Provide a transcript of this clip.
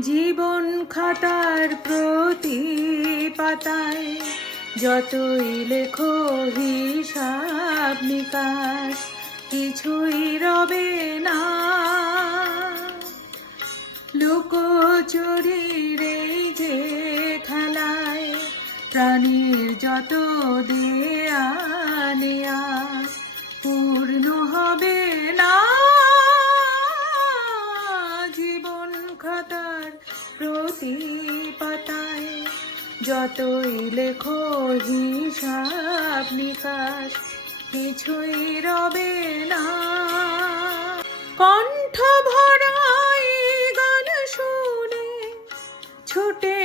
জীবন খাতার প্রতি পাতায় যতই লেখো হিসাব নিকাশ, কিছুই রবে না। লুকোচুরির এই যে খেলায় প্রাণীর যত দেয়া নেয়া পূর্ণ হবে না। জীবন খাতার প্রতি পাতায় যতই লেখো হিসাব নিকাশ, কিছুই রবে না। কণ্ঠ ভরা এই গান শুনে ছুটে